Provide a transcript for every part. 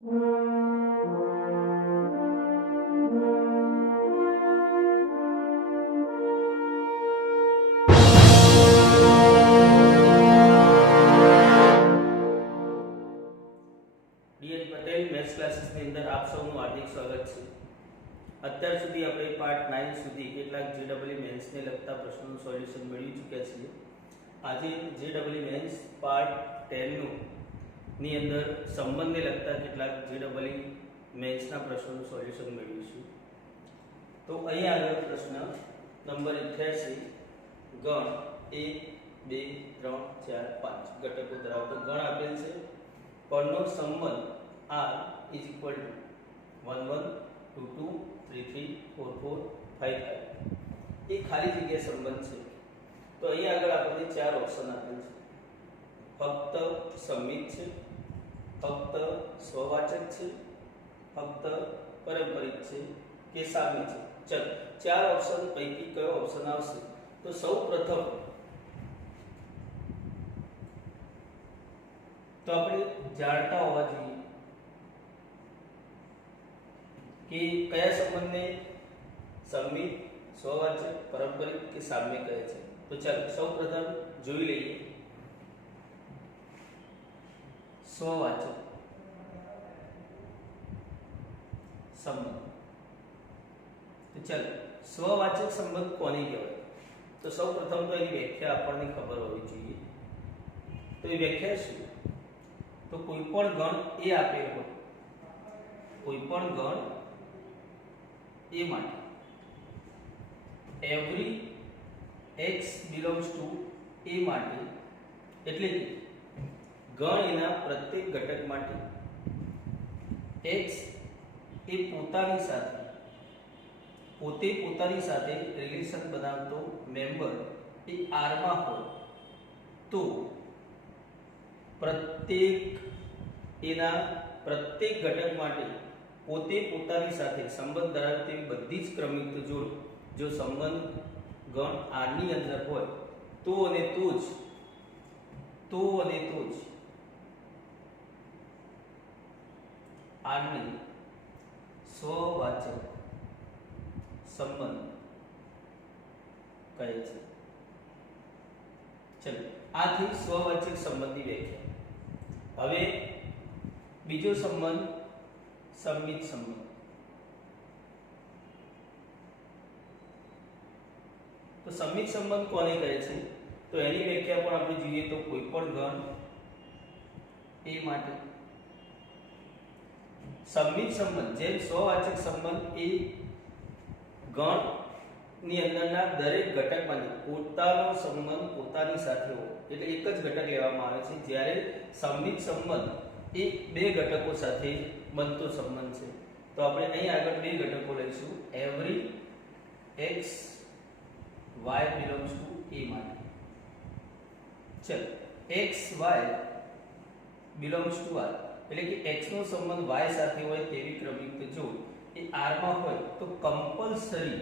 DN Patel maths ક્લાસીસની અંદર આપ સૌનું હાર્દિક સ્વાગત છે। અત્યાર સુધી આપણે પાર્ટ 9 સુધી કેટલાક જેડબલઈ મેન્સને લગતા પ્રશ્નોનું સોલ્યુશન મેળવી ચૂક્યા છીએ। આજે જેડબલઈ મેન્સ પાર્ટ 10 ની અંદર સંબંધને લગતા કેટલાક જેડબલઈ મેન્સના પ્રશ્નોનું સોલ્યુશન મેળવીશું। તો અહીં આગળ પ્રશ્ન નંબર 88 ગણ 1 2 3 4 5 ઘટકો ધરાવતો ગણ આપેલ છે। પરનો સંબંધ r is equal to 1 1 2 2 3 3 4 4 5 5 એ ખાલી જગ્યા સંબંધ છે। તો અહીં આગળ આપણને ચાર ઓપ્શન આપેલ છે। ફક્ત સમિત છે, ફક્ત સ્વવાચક છે, ફક્ત પારંપરિક છે કે સામ્ય છે। ચલ ચાર ઓપ્શન પૈકી કયો ઓપ્શન આવશે? તો સૌપ્રથમ तो આપણે જાણતા હોવા જોઈએ કે કયા સંબંધને સમિત, સ્વવાચક, પારંપરિક કે સામ્ય કહે છે। તો ચાલો સૌપ્રથમ જોઈ લઈએ સ્વવાચક સંબંધ। તો ચાલો સ્વવાચક સંબંધ કોને કહેવાય? તો સૌપ્રથમ તો એની વ્યાખ્યા આપણને ખબર હોવી જોઈએ। તો એ વ્યાખ્યા શું? तो कोई पण गण ए आपेल हो, कोई पण गण ए माटे every x belongs to a माटे એટલે કે ગણ એના પ્રત્યેક ઘટક માટે x એ પોતાની સાથે રિલેશન બનાવતો મેમ્બર એ r માં હોય તો प्रत्येक घटक माटे पोते पोतानी साथे संबंध धरावती बधी ज क्रमिक जोड़ जो संबंध गण r ની અંદર હોય તો અને તો જ r ને સ્વવાચક સંબંધ કહે છે। चलो आ थी स्ववाचक संबंधी व्याख्या। હવે બીજો સંબંધ સમિત સંબંધ। તો સમિત સંબંધ કોને કહે છે? તો એની વ્યાખ્યા પણ આપણે જોઈએ તો કોઈ પણ ગણ એ માટે સમિત સંબંધ જેમ સ્વવાચક સંબંધ એ ગણ ની અંદરના દરેક ઘટક માટે પોતાનો સંબંધ પોતાની સાથે હોય એટલે એક જ ઘટક લેવામાં આવે છે। જ્યારે સમિત સંબંધ એ બે ઘટકો સાથે બનતો સંબંધ છે। તો આપણે અહીં આગળ બે ઘટકો લઈશું every x y belongs to a માટે। ચલ x y belongs to r એટલે કે x નો સંબંધ y સાથે હોય તેવી ક્રમિક જોડ એ r માં હોય તો કમ્પલસરી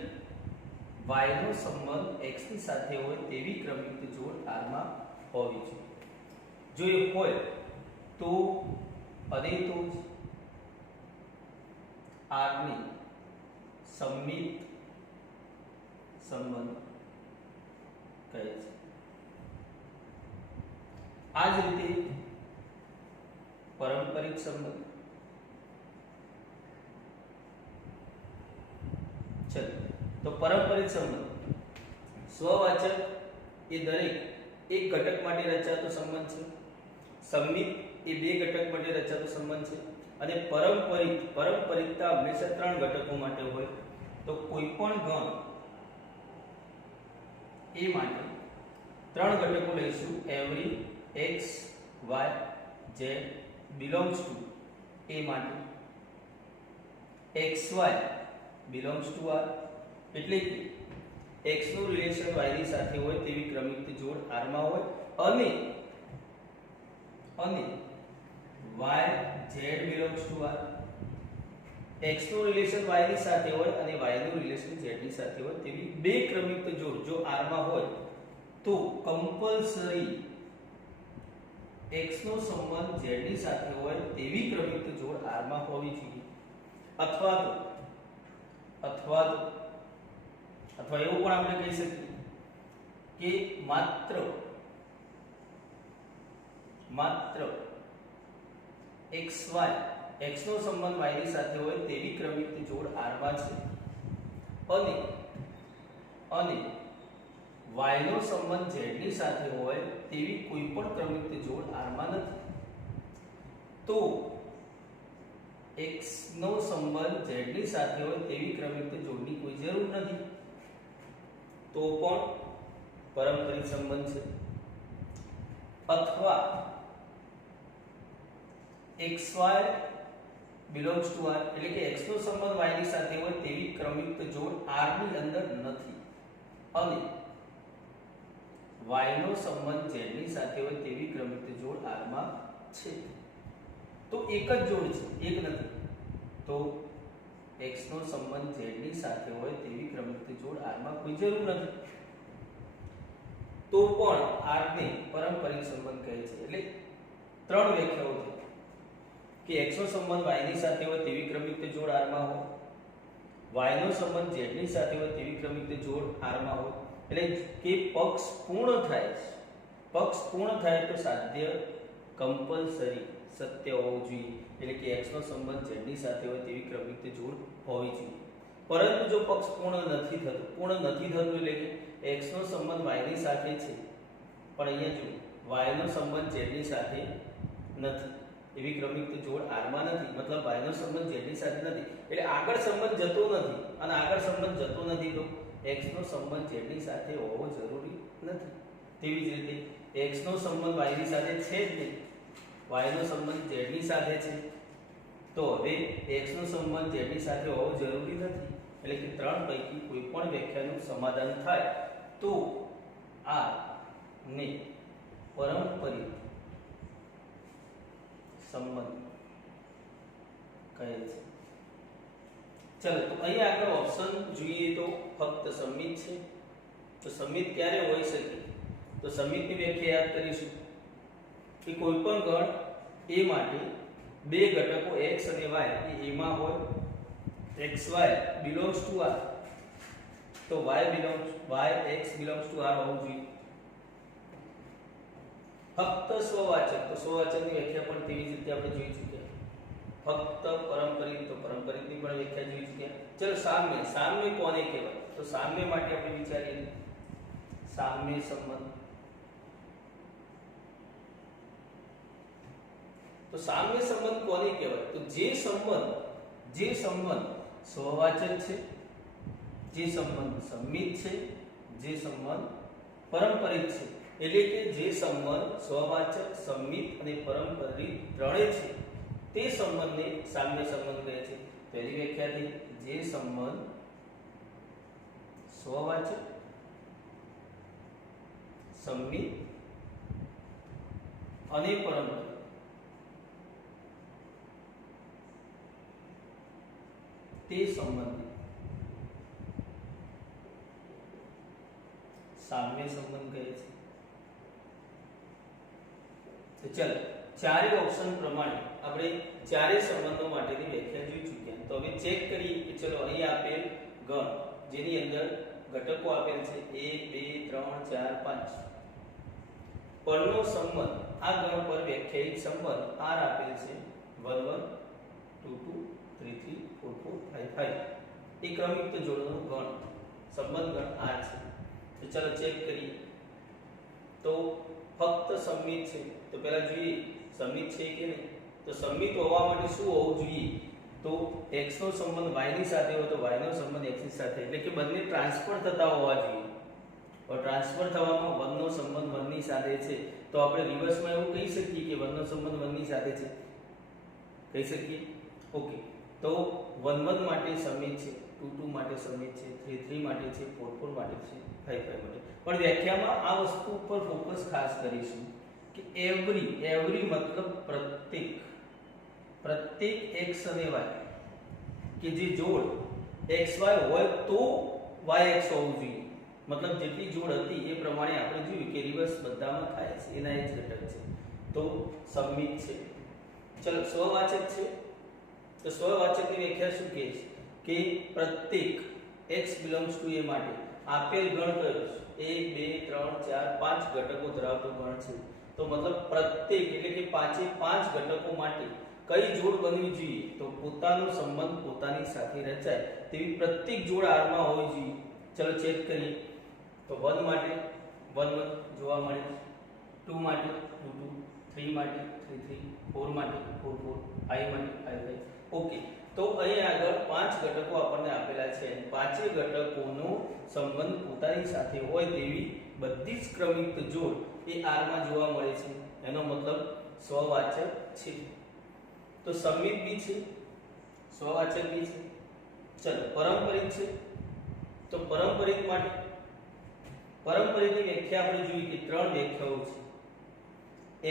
y નો સંબંધ x ની સાથે હોય તેવી ક્રમિક જોડ r માં હોવી જોઈએ। જો એ હોય તો અને તો જ r ને સમિત સંબંધ કહે છે। આ જ રીતે પારંપરિક સંબંધ। ચલો तो पारंपरिक संबंध स्ववाचक એ દરેક એક ઘટક માટે રચાતો સંબંધ છે, સમિત એ બે ઘટક માટે રચાતો સંબંધ છે અને પારંપરિકતા હંમેશા ત્રણ ઘટકો માટે હોય। તો કોઈ પણ ગણ એ માટે ત્રણ ઘટકો લઈશું every x y z belongs to a માટે xy belongs to r એટલે કે x નું રિલેશન y ની સાથે હોય તેવી ક્રમિક જોડ r માં હોય અને y z belongs to r x નું રિલેશન y ની સાથે હોય અને y નું રિલેશન z ની સાથે હોય તેવી બે ક્રમિક જોડ જો r માં હોય તો કમ્પલસરી x નો સંબંધ z ની સાથે હોય તેવી ક્રમિક જોડ R માં હોવી જોઈએ અથવા એવું પણ આપણે કહી શકીએ કે માત્ર xy x નો સંબંધ y ની સાથે હોય તેવી ક્રમિક જોડ R માં છે અને y નો સંબંધ z ની સાથે હોય તેવી કોઈ પણ ક્રમિક જોડ R માં નથી તો x નો સંબંધ z ની સાથે હોય તેવી ક્રમિક જોડની કોઈ જરૂર નથી તો પણ પારંપરિક સંબંધ છે અથવા xy belongs to R એટલે કે x નો સંબંધ y ની સાથે હોય તેવી ક્રમિક જોડ R ની અંદર નથી અને y નો સંબંધ z ની સાથે હોય તેવી ક્રમિક જોડ R માં છે તો એક જ જોડ છે એક નથી તો x નો સંબંધ z ની સાથે હોય તેવી ક્રમિક જોડ R માં કોઈ જરૂર નથી તો પણ R ને પારંપરિક સંબંધ કહે છે એટલે ત્રણ વ્યાખ્યાઓ છે કે x નો સંબંધ y ની સાથે હોય તેવી ક્રમિક જોડ R માં હોય y નો સંબંધ z ની સાથે હોય તેવી ક્રમિક જોડ R માં હોય એટલે કે પક્ષ પૂર્ણ થાય તો સાધ્ય કમ્પલસરી સત્ય હોવું જોઈએ એટલે કે x નો સંબંધ z ની સાથે હોય તેવી ક્રમિક જોડ હોવી જોઈએ પરંતુ જો પક્ષ પૂર્ણ નથી થતું એટલે કે x નો સંબંધ y ની સાથે છે પણ અહીંયા જો y નો સંબંધ z ની સાથે નથી એવી ક્રમિક જોડ R માં નથી મતલબ y નો સંબંધ z ની સાથે નથી એટલે આગળ સંબંધ જતો નથી તો x નો સંબંધ z ની સાથે હોવો જરૂરી નથી તેવી જ રીતે x નો સંબંધ y ની સાથે છે જ નહીં y નો સંબંધ z ની સાથે છે તો હવે x નો સંબંધ z ની સાથે હોવો જરૂરી નથી એટલે કે ત્રણ પૈકી કોઈ પણ વ્યાખ્યાનું સમાધાન થાય તો આ ને પારંપરિક સંબંધ કહે છે ચલો તો અહીંયા આગળ ઓપ્શન જોઈએ તો ફક્ત સમિત છે તો સમિત ક્યારે હોઈ શકે તો સમિતની વ્યાખ્યા યાદ કરીશું કે કોઈ પણ ગણ a માટે બે ઘટકો x અને y એ a માં હોય xy belongs to R તો x belongs to R હોવું જોઈએ ફક્ત સ્વવાચક તો સ્વવાચકની વ્યાખ્યા પણ તેવી જ રીતે આપણે જોઈ ચૂક્યા ફક્ત પારંપરિક તો પારંપરિકની પણ વ્યાખ્યા જોઈ ચૂક્યા ચલો સામ્ય કોને કહેવાય તો સામ્ય માટે આપણે વિચારીએ સામ્ય સંબંધ તો સામ્ય સંબંધ કોને કહેવાય તો જે સંબંધ સ્વવાચક છે જે સંબંધ સમિત છે જે સંબંધ પારંપરિક છે એટલે કે જે સંબંધ સ્વવાચક સમિત અને પારંપરિક ત્રણેય છે તે સંબંધને સામ્ય સંબંધ કહે છે પહેલી વ્યાખ્યાથી જે સંબંધ સ્વવાચક સમિત અને પારંપરિક તે સંબંધ સામ્ય સંબંધ કહે છે તો ચલો ચારે ઓપ્શન પ્રમાણે આપણે ચારે સંબંધો માટેની વ્યાખ્યા જોઈ ચૂક્યા તો હવે ચેક કરીએ કે ચલો અહીં આપેલ ગણ જેની અંદર ઘટકો આપેલ છે 1 2 3 4 5 પરનો સંબંધ આ ગણ પર વ્યાખ્યાયિત સંબંધ R આપેલ છે 1 1 2 2 3 3 4 4 5 5 એ ક્રમિક જોડનો ગણ સંબંધ ગણ R છે તો ચલો ચેક કરીએ તો ફક્ત સમિત છે તો પહેલા જોઈએ સમિત છે કે નહીં તો સમિત હોવા માટે શું હોવું જોઈએ તો x નો સંબંધ y ની સાથે હોય તો y નો સંબંધ x ની સાથે એટલે કે બંને ટ્રાન્સફર થતા હોવા જોઈએ और ट्रांसफर થવામાં 1 નો સંબંધ 1 ની સાથે છે તો આપણે રિવર્સમાં એવું કહી શકીએ કે 1 નો સંબંધ 1 ની સાથે છે કહી શકીએ ઓકે તો 1 1 માટે સમિત છે 2 2 માટે સમિત છે 3 3 માટે છે 4 4 માટે છે 5 5 માટે પણ વ્યાખ્યામાં આ વસ્તુ ઉપર ફોકસ ખાસ કરીશું કે એવરી મતલબ પ્રત્યેક x અને y કે જે જોડ xy હોય તો yx હોવું જોઈએ मतलब જેટલી જોડ હતી એ પ્રમાણે આપણે જોયું કે રિવર્સ બધામાં થાય છે એના એ જ ઘટક છે તો સંમિત છે. ચલો સ્વવાચક છે તો સ્વવાચકની વ્યાખ્યા શું કહે છે કે પ્રત્યેક x belongs to a માટે આપેલ ગણ કયો છે 1 2 3 4 5 ઘટકો ધરાવતો ગણ છે. તો મતલબ પ્રત્યેક એટલે કે પાંચે પાંચ ઘટકો માટે કઈ જોડ બનવી જોઈએ તો પોતાનો સંબંધ પોતાની સાથે રચાય તેવી પ્રત્યેક જોડ R માં હોવી જોઈએ. ચલો ચેક કરીએ તો 1 માટે 1 1 જોવા મળે, 2 માટે 2 2, 3 માટે 3 3, 4 માટે 4 4, 5 માટે 5 5. ઓકે, તો અહીં આગળ પાંચ ઘટકો આપણને આપેલા છે અને પાંચે ઘટકોનો સંબંધ પોતાની સાથે હોય તેવી બધી જ ક્રમિક જોડ એ R માં જોવા મળે છે. એનો મતલબ સ્વવાચક છે. તો સંમિત બી છે, સ્વવાચક બી છે. ચલો પરંપરિત છે તો પરંપરિત માટે પરંપરિતની વ્યાખ્યા આપણે જોઈ કે ત્રણ વ્યાખ્યાઓ છે.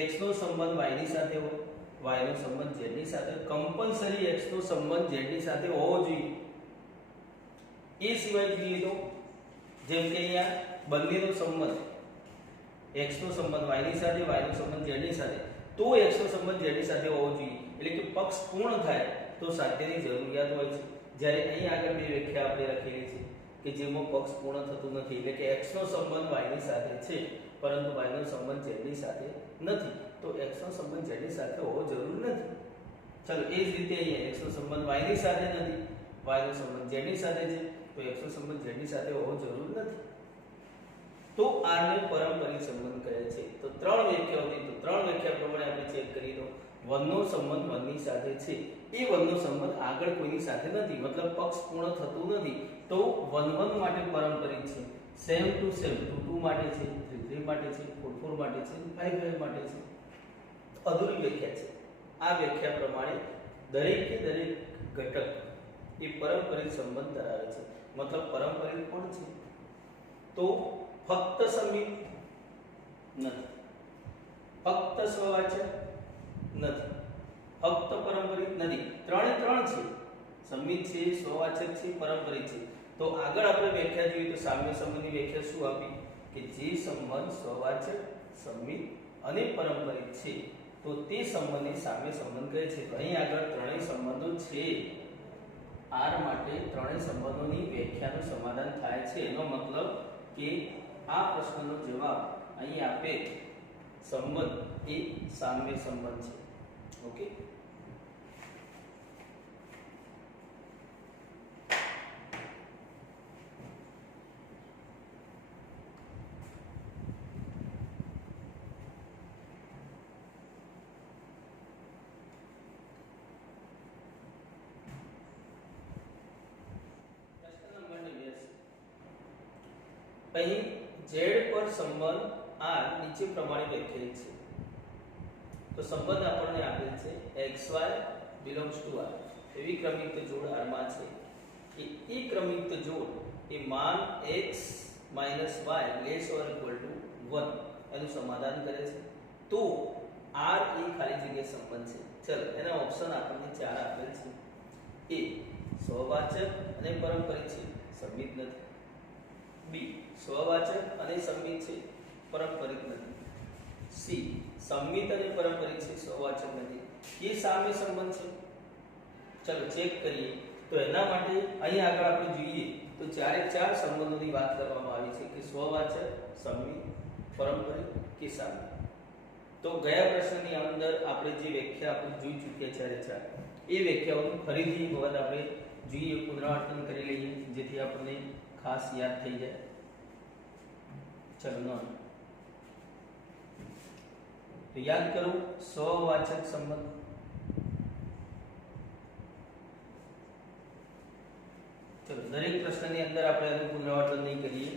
x નો સંબંધ y ની સાથે હોય, y નો સંબંધ z ની સાથે, કમ્પલસરી x નો સંબંધ z ની સાથે હોવો જોઈએ. એ સિવાય જોઈએ તો જેમ કે અહીંયા બંનેનો સંબંધ x નો સંબંધ y ની સાથે, y નો સંબંધ z ની સાથે, તો x નો સંબંધ z ની સાથે હોવો જોઈએ. એટલે કે પક્ષ પૂર્ણ થાય તો સાધ્યની જરૂરિયાત હોય છે. જ્યારે અહીં આગળ બે વ્યાખ્યા આપણે લખેલી છે કે જેમાં પક્ષ પૂર્ણ થતું નથી, એટલે કે x નો સંબંધ y ની સાથે છે પરંતુ y નો સંબંધ z ની સાથે નથી, તો x નો સંબંધ z ની સાથે હોવો જરૂરી નથી. ચલો એ જ રીતે અહીંયા x નો સંબંધ y ની સાથે નથી, y નો સંબંધ z ની સાથે છે, તો x નો સંબંધ z ની સાથે હોવો જરૂરી નથી. તો R ને પરંપરિત સંબંધ કહે છે. તો ત્રણ વ્યાખ્યાઓ હતી, તો ત્રણ વ્યાખ્યા પ્રમાણે આપણે ચેક કરી દો. 1 નો સંબંધ 1 ની સાથે છે, એ 1 નો સંબંધ આગળ કોઈની સાથે નથી, મતલબ પક્ષ પૂર્ણ થતું નથી, તો 1 1 માટે પરંપરિત છે. સેમ ટુ સેમ 2 2 માટે છે, 3 3 માટે છે, 4 4 માટે છે, 5 5 માટે છે. અધૂરી વ્યાખ્યા છે. આ વ્યાખ્યા પ્રમાણે દરેકે દરેક ઘટક એ પરંપરિત સંબંધ ધરાવે છે, મતલબ પરંપરિત પણ છે. તો ફક્ત સંમિત નથી, ફક્ત સ્વવાચક નથી, ફક્ત પરંપરિત નથી, ત્રણે ત્રણ છે. સંમિત છે, સ્વવાચક છે, પરંપરિત છે. તો આગળ આપણે વ્યાખ્યા જોઈએ તો સામ્ય સંબંધની વ્યાખ્યા શું આપી કે જે સંબંધ સ્વવાચક, સંમિત અને પરંપરિત છે તો તે સંબંધને સામ્ય સંબંધ કહે છે. તો અહીં આગળ ત્રણેય સંબંધો છે. R માટે ત્રણેય સંબંધોની વ્યાખ્યાનું સમાધાન થાય છે. એનો મતલબ કે આ પ્રશ્નનો જવાબ અહીં આપે સંબંધ એ સામ્ય સંબંધ છે. ઓકે, અહીં z પર સંબંધ R નીચે પ્રમાણે વ્યાખ્યાયિત છે. તો સંબંધ આપણને આપેલ છે xy belongs to R. એવી ક્રમિક જોડ R માં છે કે એ ક્રમિક જોડ એ માન x - y less or equal to 1 એનું સમાધાન કરે છે. તો R એ ખાલી જગ્યા સંબંધ છે. ચલો એના ઓપ્શન આપણને ચાર આપેલ છે. a સ્વવાચક અને પરંપરિત છે, સંમિત નથી. b સ્વવાચક અને સંમિત છે, પરંપરિત નથી. c સંમિત અને પરંપરિત છે, સ્વવાચક નથી. એ સામ્ય સંબંધ છે. ચલો ચેક કરીએ તો એના માટે અહીં આગળ આપણે જોઈએ તો ચારે ચાર સંબંધોની વાત કરવામાં આવી છે કે સ્વવાચક, સંમિત, પરંપરિત કે સામ્ય. તો ગયા પ્રશ્નની અંદર આપણે જે વ્યાખ્યા આપણે જોઈ ચૂક્યા ચારે ચાર, એ વ્યાખ્યાઓનું ફરીથી એક વખત આપણે જોઈએ, પુનરાવર્તન કરી લઈએ જેથી આપણને ખાસ યાદ થઈ જાય. ચલો તો યાદ કરો સ્વવાચક સંબંધ, ચલો દરેક પ્રશ્નની અંદર આપણે આનું પુનરાવર્તન નહીં કરીએ,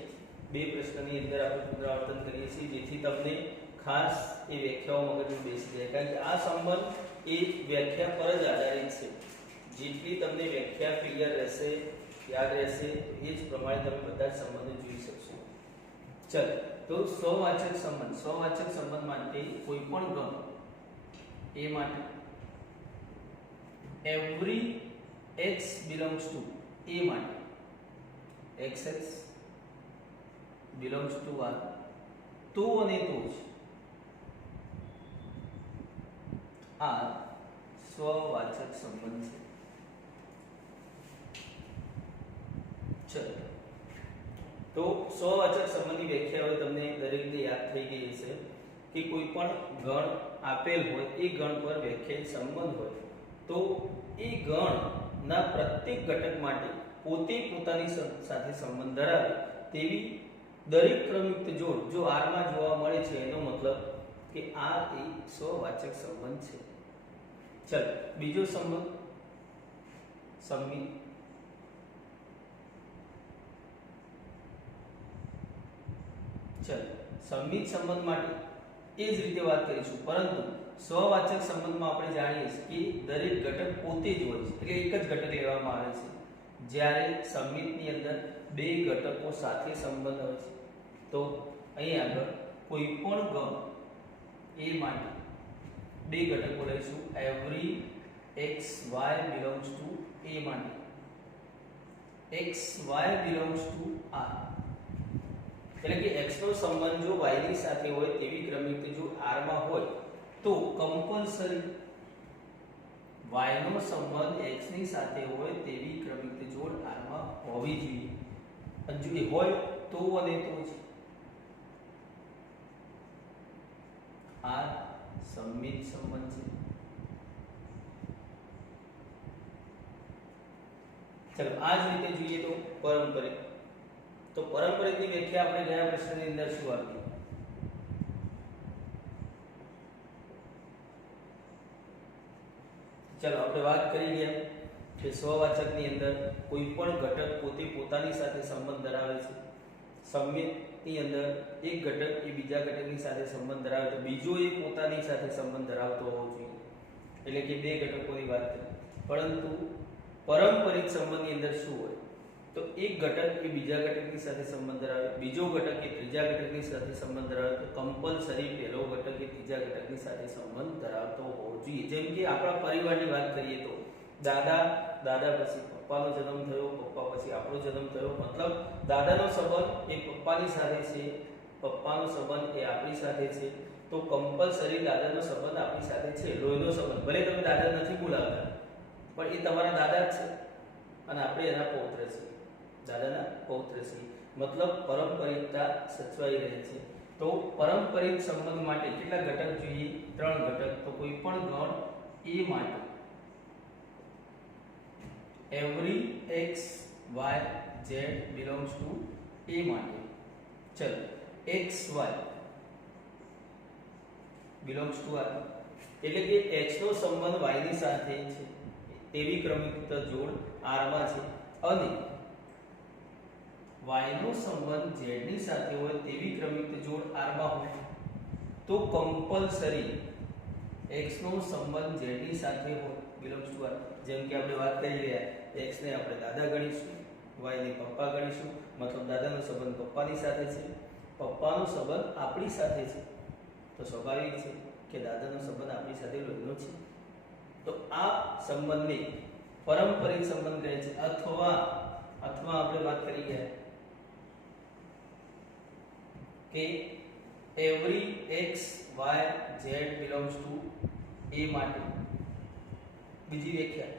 બે પ્રશ્નની અંદર આપણે પુનરાવર્તન કરીએ છીએ જેથી તમને ખાસ એ વ્યાખ્યાઓ મગજમાં બેસી જાય. કારણ કે આ સંબંધ એ વ્યાખ્યા પર જ આધારિત છે. જેટલી તમને વ્યાખ્યા ક્લિયર રહેશે, યાદ રહેશે, એ જ પ્રમાણે તમે બધા સંબંધો જોઈ શકશો. ચલો તો સ્વવાચક સંબંધ, સ્વવાચક સંબંધ માટે કોઈ પણ ગણ એ માટે every x belongs to a માટે xx belongs to R, તો અને તો જ આ સ્વવાચક સંબંધ છે. ચલો, તો સ્વવાચક સંબંધની વ્યાખ્યા હવે તમને દરેકને યાદ થઈ ગઈ હશે કે કોઈ પણ ગણ આપેલ હોય, એ ગણ પર વ્યાખ્યાયિત સંબંધ હોય તો એ ગણના પ્રત્યેક ઘટક માટે પોતે પોતાની સાથે સંબંધ ધરાવે તેવી દરેક ક્રમયુક્ત જોડ જો R માં જોવા મળે છે, એનો મતલબ કે આ એ સ્વવાચક સંબંધ છે. ચલો, બીજો સંબંધ સંમિત. ચલો, સંમિત સંબંધ માટે એ જ રીતે વાત કરીશું, પરંતુ સ્વવાચક સંબંધમાં આપણે જાણીએ છીએ કે દરેક ઘટક પોતે જ હોય છે, એટલે એક જ ઘટક લેવામાં આવે છે. જ્યારે સંમિતની અંદર બે ઘટકો સાથે સંબંધ હોય છે, તો અહીં આગળ કોઈ પણ ગણ એ માટે બે ઘટકો લઈશું. Every x y belongs to a માટે x y belongs to r, એટલે કે x નો સંબંધ જો y ની સાથે હોય તેવી ક્રમયુક્ત જો r માં હોય તો કમ્પલસરી y નો સંબંધ x ની સાથે હોય તેવી ક્રમયુક્ત જોડ r માં હોવી જોઈએ. અને જો એ હોય તો અને તો જ આ સંમિત સંબંધ છે. ચલો, આ જ રીતે જોઈએ તો પારંપરિક. તો પારંપરિકની વ્યાખ્યા આપણે ગયા પ્રશ્નની અંદર શું આપી? ચલો, આપણે વાત કરી ગયા કે સ્વવાચકની અંદર કોઈ પણ ઘટક પોતે પોતાની સાથે સંબંધ ધરાવે છે. સંમિતની અંદર એક ઘટક એ બીજા ઘટકની સાથે સંબંધ ધરાવે તો બીજો એ પોતાની સાથે સંબંધ ધરાવતો હોવો જોઈએ, એટલે કે બે ઘટકોની વાત કરી. પરંતુ પારંપરિક સંબંધની અંદર શું હોય તો એક ઘટક એ બીજા ઘટકની સાથે સંબંધ ધરાવે, બીજો ઘટક એ ત્રીજા ઘટકની સાથે સંબંધ ધરાવે તો કમ્પલસરી પહેલો ઘટક એ ત્રીજા ઘટકની સાથે સંબંધ ધરાવતો હોવો જોઈએ. જેમ કે આપણા પરિવારની વાત કરીએ તો દાદા પછી પપ્પાનો જન્મ થયો, પપ્પા પછી આપણો જન્મ થયો, મતલબ દાદાનો સંબંધ એ પપ્પાની સાથે છે, પપ્પાનો સંબંધ એ આપણી સાથે છે, તો કમ્પલસરી દાદાનો સંબંધ આપણી સાથે છે, લોહીનો સંબંધ. ભલે તમે દાદા નથી બોલાવતા પણ એ તમારા દાદા જ છે અને આપણે એના પૌત્ર છીએ, દાદાના પૌત્ર છીએ, મતલબ પારંપરિકતા સચવાઈ રહે છે. તો પારંપરિક સંબંધ માટે કેટલા ઘટક જોઈએ? 3 ઘટક. તો કોઈ પણ ગણ એ માટે every x y z belongs to a માટે ચલો x y belongs to r, એટલે કે x નો સંબંધ y ની સાથે છે તેવી ક્રમયુક્ત જોડ r માં છે અને y નો સંબંધ z ની સાથે હોય તેવી ક્રમયુક્ત જોડ r માં હોય તો કમ્પલસરી x નો સંબંધ z ની સાથે હોય belongs to r. જેમ કે આપણે વાત કરી રહ્યા, x ને આપણે દાદા ગણીશું, y ને પપ્પા ગણીશું, મતલબ દાદાનો સંબંધ પપ્પાની સાથે છે, પપ્પાનો સંબંધ આપણી સાથે છે, તો સ્વાભાવિક છે કે દાદાનો સંબંધ આપણી સાથે લોહીનો છે. તો આ સંબંધને પારંપરિક સંબંધ કહે છે. અથવા આપણે વાત કરી ગયા કે every x y z belongs to a માટે બીજી વ્યાખ્યા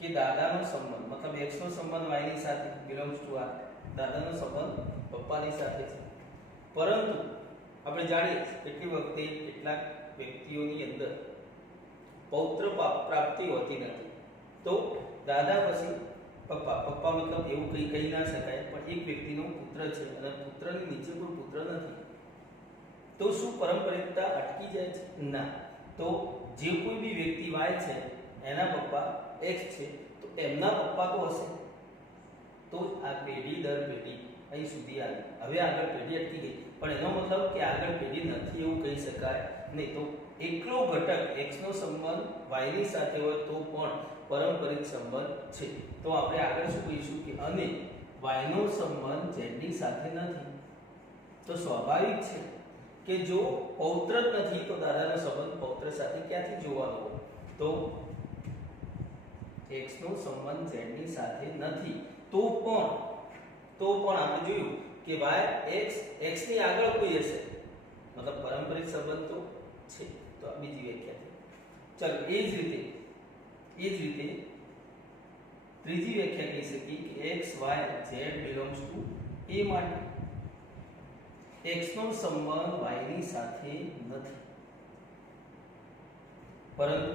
કે દાદાનો સંબંધ મતલબ x નો સંબંધ y ની સાથે belongs to r, દાદાનો સંબંધ પપ્પાની સાથે છે. પરંતુ આપણે જાણીએ કેટલી વખતે કેટલાક વ્યક્તિઓની અંદર પૌત્ર પ્રાપ્તિ હોતી નથી, તો દાદા પછી પપ્પા મતલબ એવું કહી ના શકાય, પણ એક વ્યક્તિનો પુત્ર છે અને પુત્રની નીચે કોઈ પુત્ર નથી, તો શું પારંપરિકતા અટકી જાય છે? ના. તો જે કોઈ બી વ્યક્તિ y છે એના પપ્પા x છે તો એમના પપ્પા તો હશે, તો આ પેઢી દર પેઢી અહીં સુધી આવી. હવે આગળ પેઢી અટકી ગઈ પણ એનો મતલબ કે આગળ પેઢી નથી એવું કહી શકાય નહીં. તો એકલો ઘટક x નો સંબંધ y ની સાથે હોય તો પણ પારંપરિક સંબંધ છે. તો આપણે આગળ શું કહીશું કે અને y નો સંબંધ z ની સાથે નથી, તો સ્વાભાવિક છે કે જો પૌત્ર જ નથી તો દાદાનો સંબંધ પૌત્ર સાથે ક્યાંથી જોવાનો હોય? તો x નો સંબંધ z ની સાથે નથી તો પણ આપણે જોયું કે x ની આગળ કોઈ હશે, મતલબ પારંપરિક સંબંધ તો છે. તો આ બીજી વ્યાખ્યા છે. ચલો એ જ રીતે ત્રીજી વ્યાખ્યા કહી શકીએ કે x y z belongs to a માટે x નો સંબંધ y ની સાથે નથી, પરંતુ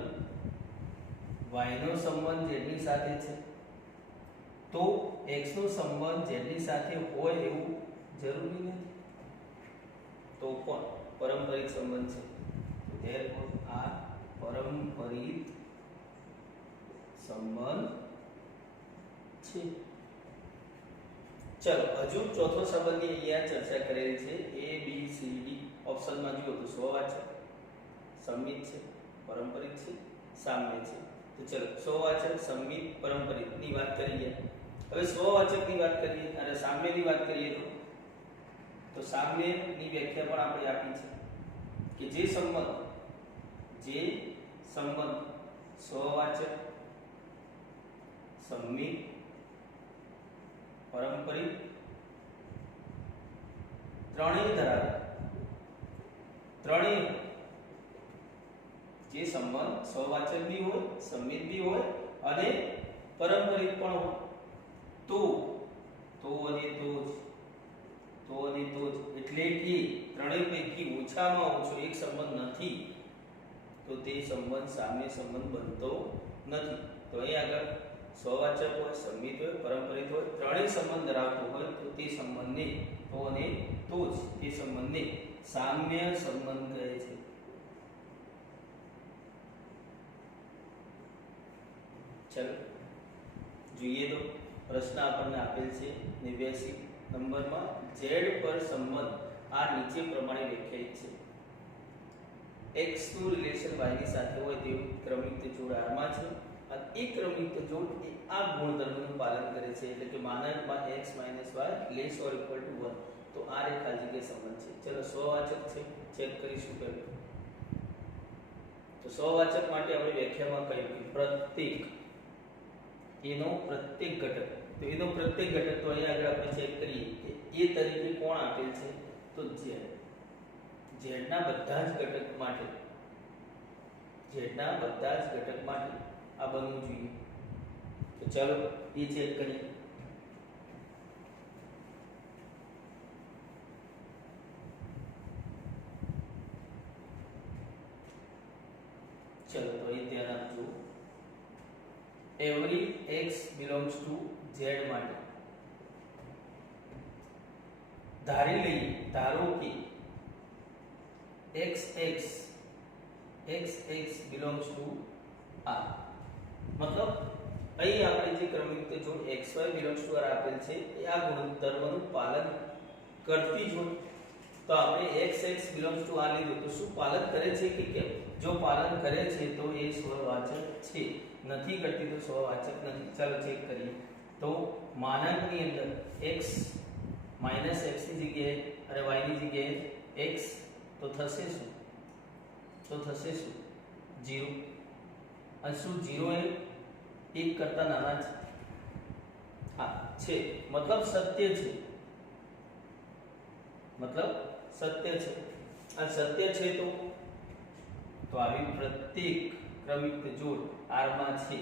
y નો સંબંધ z ની સાથે છે, તો x નો સંબંધ z ની સાથે હોય એવું જરૂરી નથી, તો પણ પારંપરિક સંબંધ છે, તો therefore આ પારંપરિક સંબંધ છે. ચલો હજુ ચોથો સંબંધની અહીંયા ચર્ચા કરેલી છે a b c d. ઓપ્શનમાં જુઓ તો સ્વવાચક, સંમિત છે, પારંપરિક છે, સામ્ય છે. તો ચલો સ્વવાચક, સંમિત, પારંપરિક ની વાત કરીએ. હવે સ્વવાચક ની વાત કરીએ અને સામ્ય ની વાત કરીએ તો સામ્ય ની વ્યાખ્યા પણ આપણે આપી છે કે જે સંબંધ સ્વવાચક, સંમિત, પારંપરિક ત્રણેય ધરાવે, જે સંબંધ સ્વવાચક બી હોય, સંમિત બી હોય અને પારંપરિક પણ હોય, તો અને તો જ એટલે કે ત્રણેય પૈકી ઓછામાં ઓછો એક સંબંધ નથી, તો તે સંબંધ સામ્ય સંબંધ બનતો નથી. તો અહીં આગળ સ્વવાચક હોય, સંમિત હોય, પારંપરિક હોય, ત્રણેય સંબંધ ધરાવતો હોય તો તે સંબંધને તે સંબંધને સામ્ય સંબંધ કહે છે. ચલો જોઈએ તો પ્રશ્ન આપણને આપેલ છે 89 નંબરમાં z પર સંબંધ આ નીચે પ્રમાણે વ્યાખ્યાયિત છે. x નું રિલેશન y ની સાથે હોય તેવું ક્રમિક જોડ R માં છે અને એ ક્રમિક જોડ એ આ ગુણધર્મનું પાલન કરે છે, એટલે કે માનાંકમાં x - y less or equal to 1, તો આ રેખા જગ્યા સંબંધ છે. ચલો સ્વવાચક છે, ચેક કરીશું કે તો સ્વવાચક માટે આપણે વ્યાખ્યામાં કહ્યું કે પ્રત્યેક એનો પ્રત્યેક ઘટક, તો એનો પ્રત્યેક ઘટક તો અહીંયા આગળ આપણે ચેક કરીએ કે એ તરીકે કોણ આપેલ છે, તો z ના બધા જ ઘટક માટે આ બનવું જોઈએ. તો ચાલો એ ચેક કરીએ. ચલો તો એ ધ્યાન આપજો. every x belongs to z માટે ધારો કે x belongs to r. મતલબ અહીં આપણે જે ક્રમિક જોડ xy belongs to r આપેલ છે એ આ ગુણધર્મનું પાલન કરતી જોડ, તો આપણે x belongs to r લીધું તો શું પાલન કરે છે કે કેમ? જો પાલન કરે છે તો એ સ્વવાચક છે, નથી કરતી તો સ્વવાચક નથી. ચાલો ચેક કરીએ. તો માનાંકની અંદર x - x ની જગ્યાએ અને y ની જગ્યાએ x, તો થશે શું? 0. અને શું 0 એ 1 કરતા નાના છે? હા છે, મતલબ સત્ય છે. અને સત્ય છે તો આવી પ્રત્યેક ક્રમિક જોડ R માં છે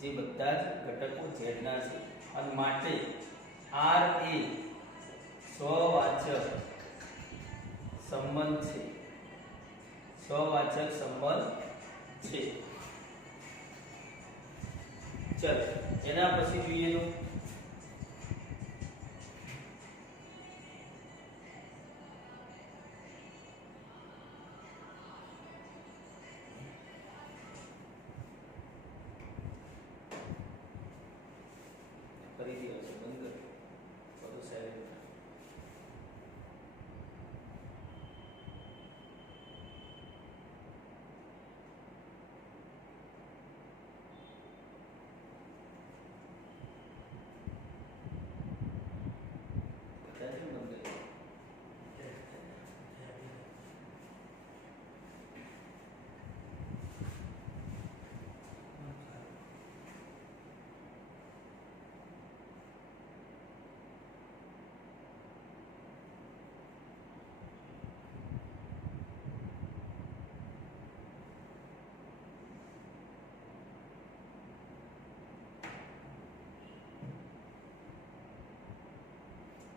જે બધા જ ઘટકો z ના છે, અને માટે R એ સ્વવાચક સંબંધ છે. ચલો એના પછી જોઈએ તો ફરીથી આવશે, બંધ કરો બધું સાઈડ.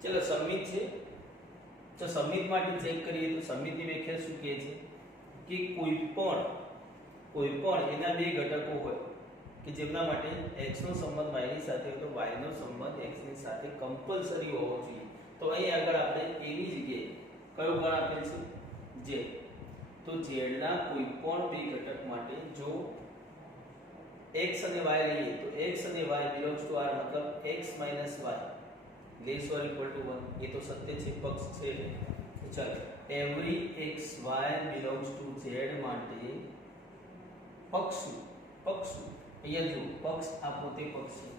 ચલો સમિત છે, તો સમિત માટે ચેક કરીએ તો સમિતની વ્યાખ્યા શું કહે છે કે કોઈ પણ એના બે ઘટકો હોય કે જેમના માટે x નો સંબંધ y ની સાથે હોય તો y નો સંબંધ x ની સાથે કમ્પલસરી હોવો જોઈએ. તો અહીં આગળ આપણે એની જગ્યાએ કયો ગણ આપેલ છે z. તો z ના કોઈ પણ બે ઘટક માટે જો x અને y લઈએ તો x અને y belongs to r मतलब x - y less or equal to 1 ये तो सत्य છે પક્ષ છે. તો ચાલો every x y belongs to z માટે પક્ષ અહીંયા જો પક્ષ આ પોતે પક્ષ છે.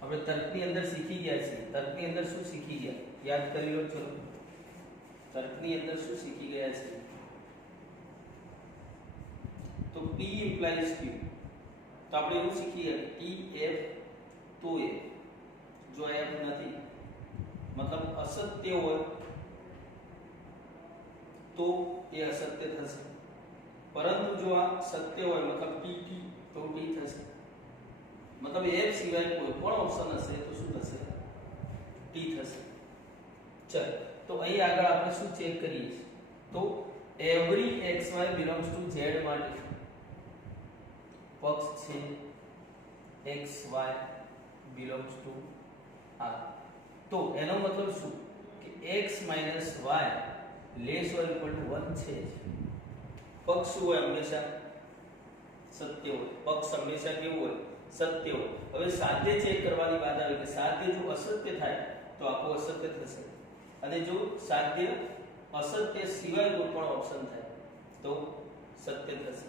આપણે તર્કની અંદર શીખી ગયા છે, તર્કની અંદર શું શીખી ગયા યાદ કરી લો. ચલો તર્કની અંદર શું શીખી ગયા છે તો p implies q. તો આપણે એવું શીખી ગયા t f તો f. જો f નથી मतलब असत्य હોય તો એ અસત્ય થશે, પરંતુ જો આ સત્ય હોય मतलब t તો t થશે. मतलब f સિવાય કોઈ પણ ઓપ્શન હશે તો શું થશે t થશે. ચલ તો અહીં આગળ આપણે શું ચેક કરીએ તો every xy belongs to z માટે પક્ષ છે xy belongs to r. તો એનો મતલબ શું કે x - y less or equal to 1 છે. પક્ષ શું હોય હંમેશા સત્ય હોય. પક્ષ હંમેશા કેવું હોય સત્ય હોય. હવે સાધ્ય ચેક કરવાની વાત આવે કે સાધ્ય જો અસત્ય થાય તો આખું અસત્ય થશે, અને જો સાધ્ય અસત્ય સિવાય કોઈ પણ ઓપ્શન થાય તો સત્ય થશે.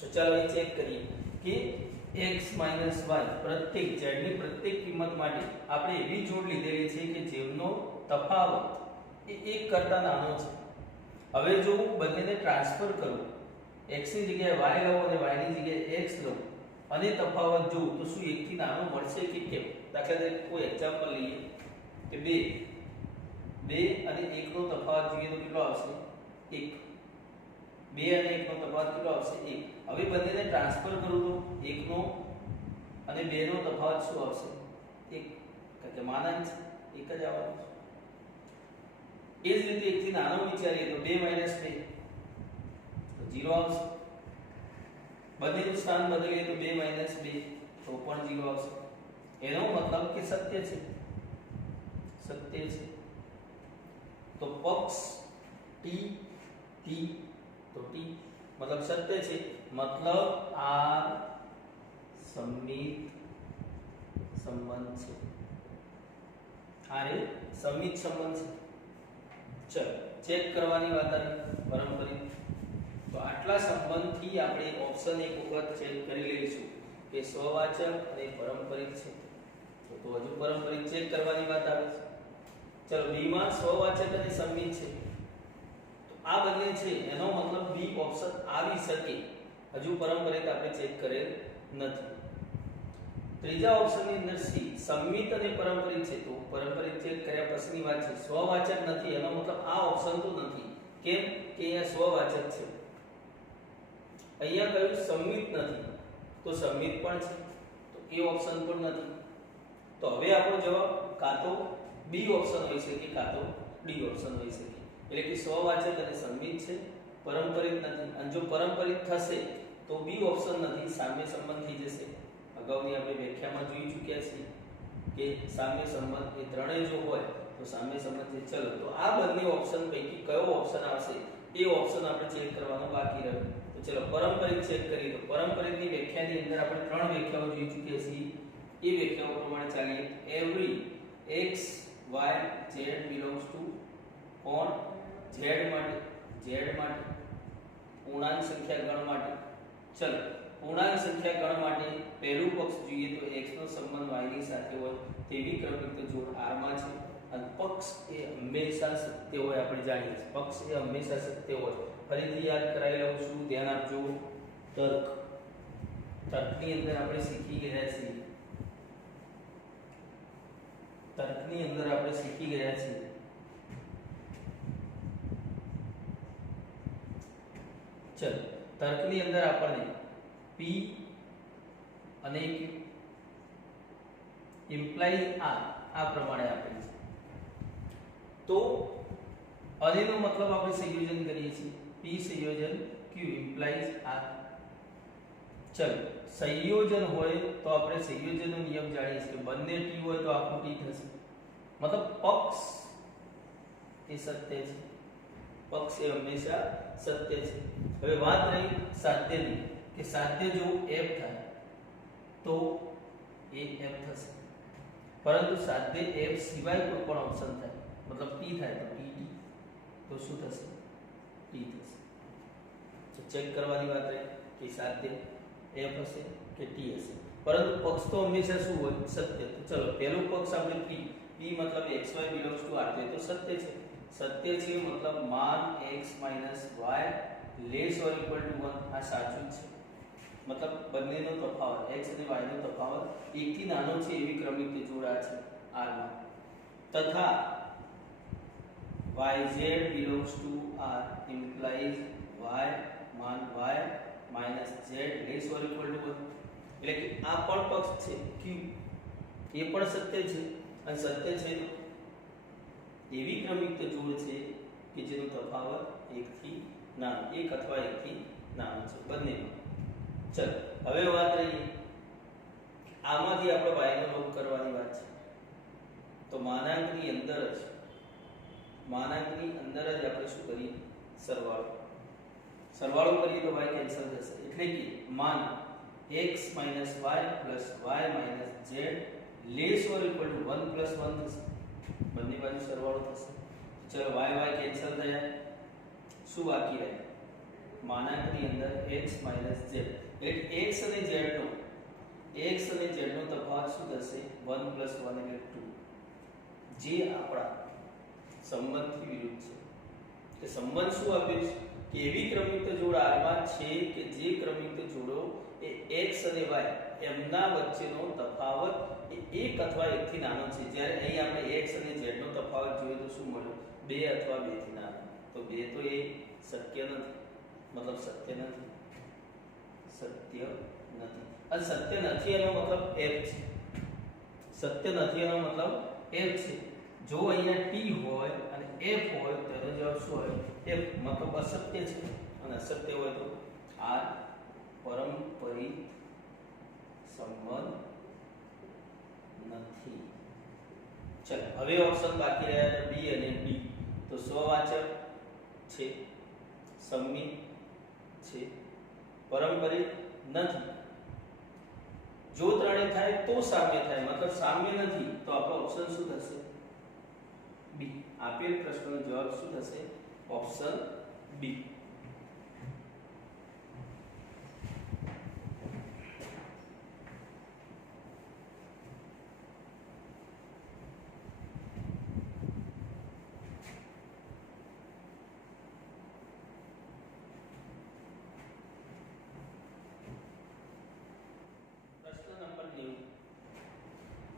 તો ચાલો એ ચેક કરીએ કે x - y પ્રત્યેક z ની પ્રત્યેક કિંમત માટે આપણે એવી જોડ લીધેલી છે કે જેમનો તફાવત એ 1 કરતા નાનો છે. હવે જો હું બંનેને ટ્રાન્સફર કરું, x ની જગ્યાએ y લઉં અને y ની જગ્યાએ x લઉં અને તફાવત જોઉં તો શું 1 થી નાનો મળશે કે કેમ? દાખલા તરીકે કોઈ એક્ઝામ્પલ લઈએ કે 2 અને 1 નો તફાવત જોઈએ તો કેટલો આવશે 1. 2 અને 1 નો તફાવત કેટલો આવશે 1. હવે બંનેને ટ્રાન્સફર કરું તો 1 નો અને 2 નો તફાવત શું આવશે 1, કારણ કે માનાંક છે 1 જ આવવાનો છે. એ જ રીતે 1 થી નાનો વિચારીએ તો 2 - 2 તો 0 આવશે. બંનેનું સ્થાન બદલીએ તો 2 - 2 તો પણ 0 આવશે. એનો મતલબ કે સત્ય છે. તો પક્ષ t તો t मतलब सत्य છે, मतलब r સમિત સંબંધ છે. આ રે સમિત સંબંધ છે. ચલો ચેક કરવાની વાત આવી પારંપરિક. તો આટલા સંબંધથી આપણે ઓપ્શન એક વખત ચેક કરી લઈશું કે સ્વવાચક અને પારંપરિક છે. તો હજુ પારંપરિક ચેક કરવાની વાત આવે છે. ચલો b માં સ્વવાચક અને સમિત છે. આ બંને છે એનો મતલબ બી ઓપ્શન આવી શકે. હજુ પારંપરિક આપણે ચેક કરેલ નથી. ત્રીજા ઓપ્શનની અંદર સી સમિત અને પારંપરિક છે. તો પારંપરિક ચેક કર્યા પછીની વાત છે સ્વવાચક નથી, એનો મતલબ આ ઓપ્શન તો નથી. કેમ કે અહીંયા સ્વવાચક છે, અહીંયા કયું સમિત નથી, તો સમિત પણ છે તો એ ઓપ્શન પણ નથી. તો હવે આપણો જવાબ કાં તો બી ઓપ્શન હોઈ શકે કાં તો ડી ઓપ્શન હોઈ શકે. એટલે કે સ્વવાચક અને સમિત છે, પારંપરિક નથી. અને જો પારંપરિક થશે તો બી ઓપ્શન નથી, સામ્ય સંબંધ થઈ જશે. અગાઉની આપણે વ્યાખ્યામાં જોઈ ચૂક્યા છીએ કે સામ્ય સંબંધ એ ત્રણેય જો હોય તો સામ્ય સંબંધ છે. ચલો તો આ બંને ઓપ્શન પૈકી કયો ઓપ્શન આવશે એ ઓપ્શન આપણે ચેક કરવાનો બાકી રહ્યો. તો ચલો પારંપરિક ચેક કરીએ. તો પારંપરિકની વ્યાખ્યાની અંદર આપણે ત્રણ વ્યાખ્યાઓ જોઈ ચૂક્યા છીએ. એ વ્યાખ્યાઓ પ્રમાણે ચાલીએ. Every x y z belongs to કોણ z માટે પૂર્ણાંક સંખ્યા ગણ માટે. ચલો પૂર્ણાંક સંખ્યા ગણ માટે પહેલું પક્ષ જોઈએ તો x નો સંબંધ y ની સાથે હોય તેવી ક્રમયુક્ત જોડ r માં છે. અને પક્ષ એ હંમેશા સત્ય હોય, આપણે જાણીએ છીએ પક્ષ એ હંમેશા સત્ય હોય. ફરીથી યાદ કરાવી લઉં છું, ધ્યાન આપજો. તર્કની અંદર આપણે શીખી ગયા છીએ ચલો તર્કની અંદર આપણને p અને q ઇમ્પ્લાઇઝ r આ પ્રમાણે આપેલ છે. તો આનો મતલબ આપણે સંયોજન કરીએ છીએ p સંયોજન q ઇમ્પ્લાઇઝ r. ચલો સંયોજન હોય તો આપણે સંયોજનનો નિયમ જાણીએ છીએ કે બંને t હોય તો આખું t થશે, મતલબ પક્ષ એ સત્ય છે, પક્ષ એ હંમેશા સત્ય છે. હવે વાત રહી સાધ્યની કે સાધ્ય જો f થાય તો એ f થશે, પરંતુ સાધ્ય f સિવાય કોઈ પણ ઓપ્શન થાય મતલબ t થાય તો tt, તો શું થશે? t થશે. તો ચેક કરવાની વાત રહી કે સાધ્ય f હશે કે t હશે, પરંતુ પક્ષ તો હંમેશા શું હોય? સત્ય. તો ચલો પહેલો પક્ષ આપણે p મતલબ xy belongs to r તો સત્ય છે. સત્ય છે મતલબ માન x y less or equal to 1 આ સાચું છે, મતલબ બંનેનો તફાવત x અને y નો તફાવત 1 થી નાનો છે એવી ક્રમિક જોડા છે r માં, તથા yz belongs to r implies y માન y minus z less or equal to 1, એટલે કે આ પણ પક્ષ છે q એ પણ સત્ય છે, અને સત્ય છે તો એવી ક્રમિક જોડ છે કે જેનો તફાવત 1 થી નાનો, 1 અથવા 1 થી નાનો છે બંનેમાં. ચલો હવે વાત રહી આમાંથી આપણે y નો લોપ કરવાની વાત છે, તો માનાંકની અંદર જ આપણે શું કરીએ? સરવાળો કરીએ તો y કેન્સલ થશે, એટલે કે માન x y y z less or equal to 1 1 થશે, બંને બાજુ સરવાળો થશે. ચલો y કેન્સલ થયા, શું બાકી રહે? માનાંકની અંદર x z, એટલે x અને z નો તફાવત શું થશે? 1 1 એટલે 2, જે આપણા સંબંધથી વિરુદ્ધ છે. કે સંબંધ શું આપ્યો છે કે એવી ક્રમિક જોડ r માં છે કે જે ક્રમિક જોડો એ x અને y એમના વચ્ચેનો તફાવત એ 1 અથવા 1 થી નાનો છે. જ્યારે અહીં આપણે x અને z નો તફાવત જોઈએ તો શું મળ્યો? 2 અથવા 2 થી નાનો. તો 2 તો એ શક્ય નથી, મતલબ સત્ય નથી, અને સત્ય નથી એનો મતલબ f છે. સત્ય નથી એનો મતલબ f છે. જો અહીંયા t હોય અને f હોય તો એનો જવાબ શું હોય? f, મતલબ અસત્ય છે, અને અસત્ય હોય તો r પારંપરિક સંબંધ નથી. ચલો હવે ઓપ્શન બાકી રહ્યા છે b અને d. તો સ્વવાચક છે, સંમિત છે, પારંપરિક નથી. જો ત્રણે થાય તો સામ્ય થાય, મતલબ સામ્ય નથી તો આપણો ઓપ્શન શું થશે? b. આપેલ પ્રશ્નનો જવાબ શું થશે? Option b.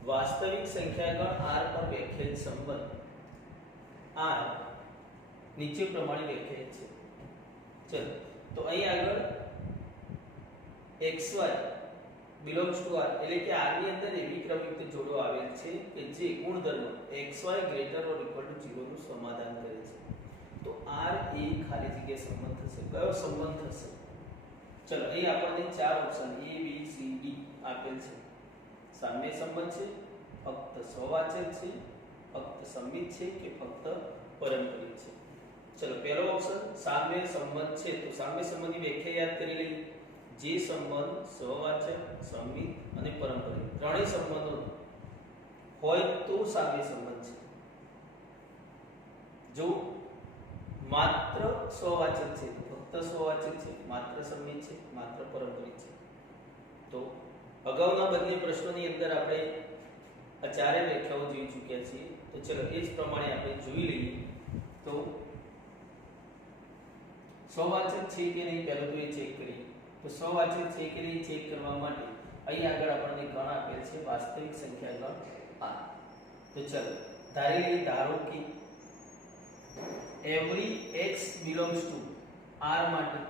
વાસ્તવિક સંખ્યાગણ r પર વ્યાખ્યાયિત સંબંધ r નીચે પ્રમાણે વ્યાખ્યાયિત છે. ચલો તો અહીં આગળ xy belongs to r, એટલે કે r ની અંદર એવી ક્રમિક જોડો આવેલ છે કે જે ગુણધર્મ xy greater or equal to 0 નું સમાધાન કરે છે. તો r એ ખાલી જગ્યા સંબંધ થશે. કયો સંબંધ થશે? ચલો અહીં આપણને ચાર option a b c d આપેલ છે. સામ્ય સંબંધ છે, ફક્ત સ્વવાચક છે, ફક્ત સંમિત છે કે ફક્ત પારંપરિક છે? ચલો પહેલો ઓપ્શન સામ્ય સંબંધ છે. તો સામ્ય સંબંધની વ્યાખ્યા યાદ કરી લઈએ. જે સંબંધ સ્વવાચક, સંમિત અને પારંપરિક ત્રણેય સંબંધો હોય તો સામ્ય સંબંધ છે. જો માત્ર સ્વવાચક છે તો ફક્ત સ્વવાચક છે, માત્ર સંમિત છે, માત્ર પારંપરિક છે. તો અગાઉના બંને પ્રશ્નોની અંદર આપણે આ ચારે વ્યાખ્યાઓ જોઈ ચૂક્યા છીએ. તો ચલો એ જ પ્રમાણે આપણે જોઈ લઈએ. તો સ્વવાચક છે કે નહીં પહેલું તો એ ચેક કરીએ. તો સ્વવાચક છે કે નહીં ચેક કરવા માટે અહીં આગળ આપણને ગણ આપેલ છે, વાસ્તવિક સંખ્યા ગણ r. તો ચલો ધારી લઈએ, ધારો કે every x belongs to r માટે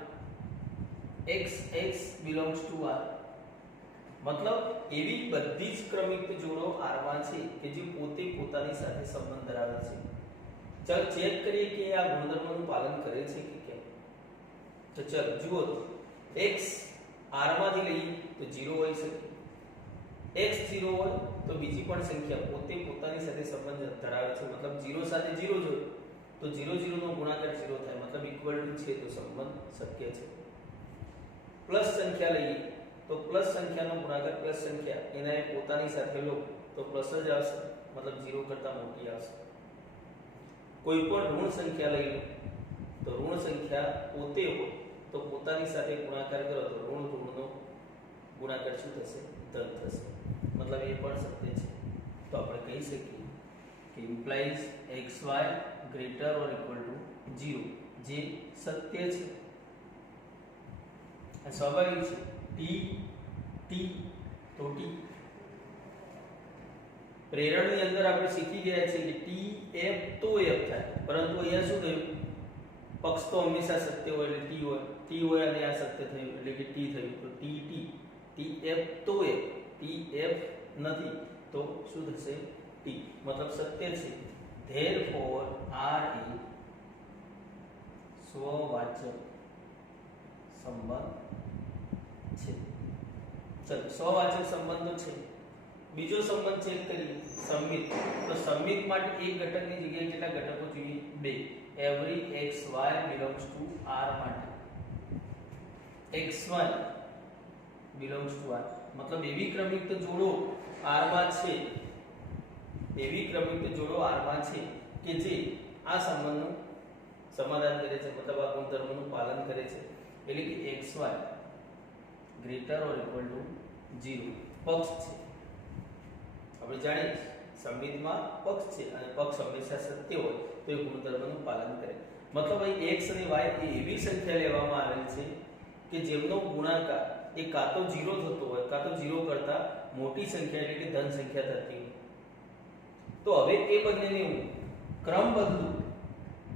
x belongs to r, મતલબ એવી બધી જ ક્રમિક જોડો r માં છે કે જે પોતે પોતાની સાથે સંબંધ ધરાવે છે. ચાલો ચેક કરીએ કે આ ગુણધર્મનું પાલન કરે છે કે કેમ. તો ચાલો જુઓ તો x r માંથી લઈએ તો 0 હોઈ શકે, x 0 હોય તો બીજી પણ સંખ્યા પોતે પોતાની સાથે સંબંધ ધરાવે છે, મતલબ 0 સાથે 0 જ હોય તો 0 0 નો ગુણાકાર 0 થાય, મતલબ ઇક્વલ ટુ છે તો સંબંધ શક્ય છે. પ્લસ સંખ્યા લઈએ તો પ્લસ સંખ્યાનો ગુણાકાર પ્લસ સંખ્યા એના પોતાની સાથે લો તો પ્લસ જ આવશે, મતલબ 0 કરતા મોટી આવશે. કોઈ પણ ઋણ સંખ્યા લઈ લો તો ઋણ સંખ્યા પોતે હોય તો પોતાની સાથે ગુણાકાર કરો તો ઋણ ઋણનો ગુણાકાર શું થશે? ધન થશે, મતલબ એ પણ સત્ય છે. તો આપણે કહી શકીએ કે ઇમ્પ્લાઇઝ xy ગ્રેટર ઓર ઇક્વલ ટુ 0, જે સત્ય છે. આ સ્વાભાવિક છે. t તો t પ્રેરણની અંદર આપણે શીખી ગયા છે કે t f તો f થાય, પરંતુ અહીંયા શું થયું? પક્ષ તો હંમેશા સત્ય હોય એટલે t હોય અને આ સત્ય થયું એટલે કે t થયું. તો t f તો f, t f નથી તો શું થશે? t, મતલબ સત્ય છે. therefore r એ સ્વવાચક સંબંધ છે. ચલો સ્વવાચક સંબંધ તો છે. બીજો સંબંધ ચેક કરીએ, સંમિત. તો સંમિત માટે એક ઘટકની જગ્યાએ કેટલા ઘટકો જોઈએ? 2. Every xy belongs to r માટે xy belongs to r, મતલબ એવી ક્રમિક જોડો r માં છે, એવી ક્રમિક જોડો r માં છે કે જે આ સંબંધનું સમાધાન કરે છે, મતલબ આ ગુણધર્મનું પાલન કરે છે. એટલે કે xy ગ્રેટર ઓર ઇક્વલ ટુ 0 પક્ષ છે. આપણે જાણીએ સંમિતમાં પક્ષ છે અને પક્ષ હંમેશા સત્ય હોય તો એ ગુણધર્મનું પાલન કરે. મતલબ અહીં x અને y એ એવી સંખ્યા લેવામાં આવેલ છે કે જેમનો ગુણાકાર એ કાં તો 0 થતો હોય કાં તો 0 કરતા મોટી સંખ્યા એટલે કે ધન સંખ્યા થતી હોય. તો હવે એ બંનેને હું ક્રમ બદલું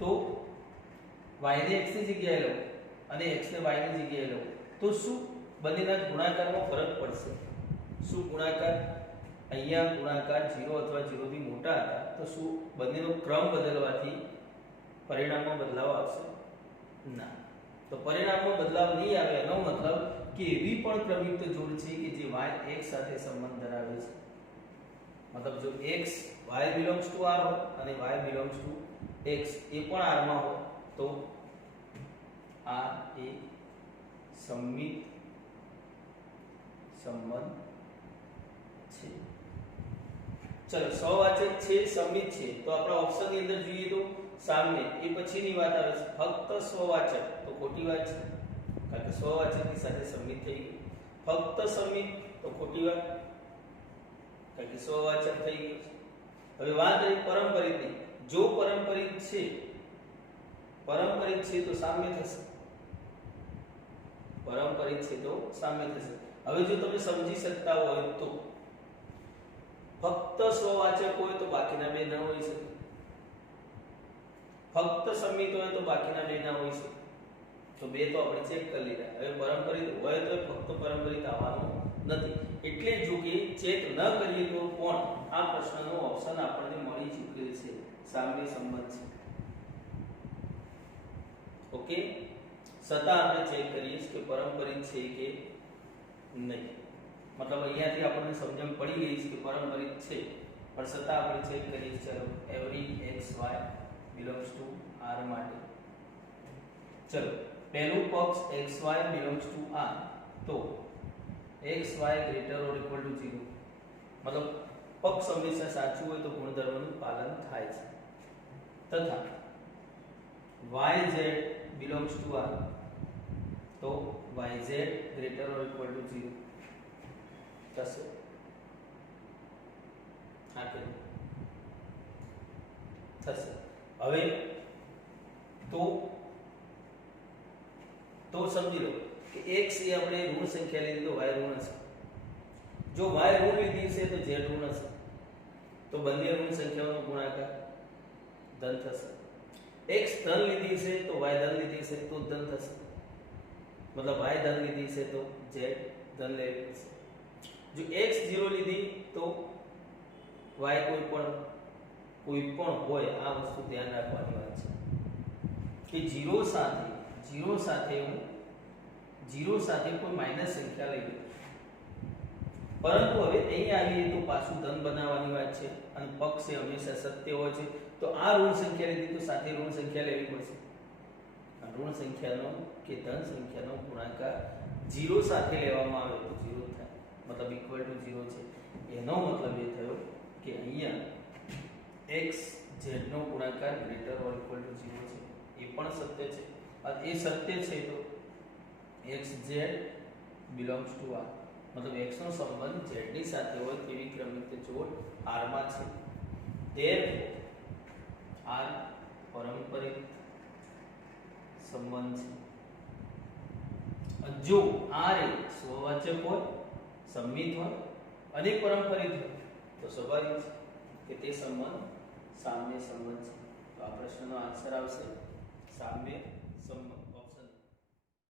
તો y ને x ની જગ્યાએ લઉં અને x ને y ની જગ્યાએ લઉં તો શું બંનેના ગુણાકારમાં ફરક પડશે? શું ગુણાકાર અહીંયા ગુણાકાર 0 અથવા 0 થી મોટા હતા તો શું બંનેનો ક્રમ બદલવાથી પરિણામમાં બદલાવ આવશે? ના. તો પરિણામમાં બદલાવ નહીં આવે એનો મતલબ કે એવી પણ ક્રમિક જોડ છે કે જે y x સાથે સંબંધ ધરાવે છે. મતલબ જો x y belongs to r હોય અને y belongs to x એ પણ r માં હોય તો આ એ સંમિત સંબંધ છે. ચલો સ્વવાચક છે, સંમિત છે, તો આપણા ઓપ્શન ની અંદર જોઈએ તો સામને એ પછીની વાત આવે છે ફક્ત સ્વવાચક, તો ખોટી વાત છે કારણ કે સ્વવાચક ની સાથે સંમિત થઈ ગયું. ફક્ત સંમિત તો ખોટી વાત કારણ કે સ્વવાચક થઈ ગયું. હવે વાત રહી પરંપરિતની. જો પરંપરિત છે તો સામ્ય થશે, પરંપરિત છે તો સામ્ય થશે. હવે જો તમે સમજી શકતા હોય તો ફક્ત સ્વવાચક હોય તો બાકીના બે ન હોઈ શકે, ફક્ત સંમિત હોય તો બાકીના બે ના હોઈ શકે. તો બે તો આપણે ચેક કરી લીધા. હવે પરંપરિત હોય તો ફક્ત પરંપરિત આવવાનું નથી. એટલે જો કે ચેક ન કરીએ તો પણ આ પ્રશ્નનો ઓપ્શન આપણને મળી ચૂકેલ છે, સામ્ય સંબંધ છે. ઓકે, છતાં આપણે ચેક કરીએ કે પરંપરિત છે કે નહીં. મતલબ અહીંયાથી આપણને સમજણ પડી ગઈ છે કે પરંપરિત છે, પણ છતાં આપણે ચેક કરીએ. ચલો every xy belongs to r માટે ચલો પહેલું પક્ષ xy belongs to r તો xy greater or equal to 0, મતલબ પક્ષ હંમેશા સાચું હોય તો ગુણધર્મનું પાલન થાય છે. તથા yz belongs to r તો yz greater or equal to 0 થશે. આ કે થશે. હવે તો સમજી લો કે x એ આપણે ઋણ સંખ્યા લીધી તો y ઋણ હશે. જો y ઋણ લીધી છે તો z ઋણ હશે. તો બંને ઋણ સંખ્યાઓનો ગુણાકાર ધન થશે. x ધન લીધી છે તો y ધન લીધી છે તો ધન થશે. મતલબ y ધન લીધી છે તો z ધન લેવી છે. જો x 0 લીધી તો y કોઈ પણ કોઈ પણ હોય આ વસ્તુ ધ્યાન રાખવાની વાત છે કે 0 સાથે કોઈ માઇનસ સંખ્યા લઈ લો, પરંતુ હવે અહીં આવીએ તો પાછું ધન બનાવવાની વાત છે અને પક્ષ એ હંમેશા સત્ય હોય છે, તો આ ઋણ સંખ્યા લીધી તો સાથે ઋણ સંખ્યા લેવી પડશે. ઋણ સંખ્યાનો કે ધન સંખ્યાનો ગુણાકાર 0 સાથે લેવામાં આવે તો 0 થાય, મતલબ ઇક્વલ ટુ 0 છે. એનો મતલબ એ થયો કે અહીંયા x z નો ગુણાકાર ગ્રેટર ઓર ઇક્વલ ટુ 0 છે, એ પણ સત્ય છે. અને એ સત્ય છે તો xz belongs to r, મતલબ x નો સંબંધ z ની સાથે હોય તેવી ક્રમિક જોડ r માં છે. therefore r પારંપરિક સંબંધ છે. જો r એ સ્વવાચક હોય, સંમિત હોય અને પારંપરિક હોય તો સ્વાભાવિક છે કે તે સંબંધ સામ્ય સંબંધ છે. તો આ પ્રશ્નનો આન્સર આવશે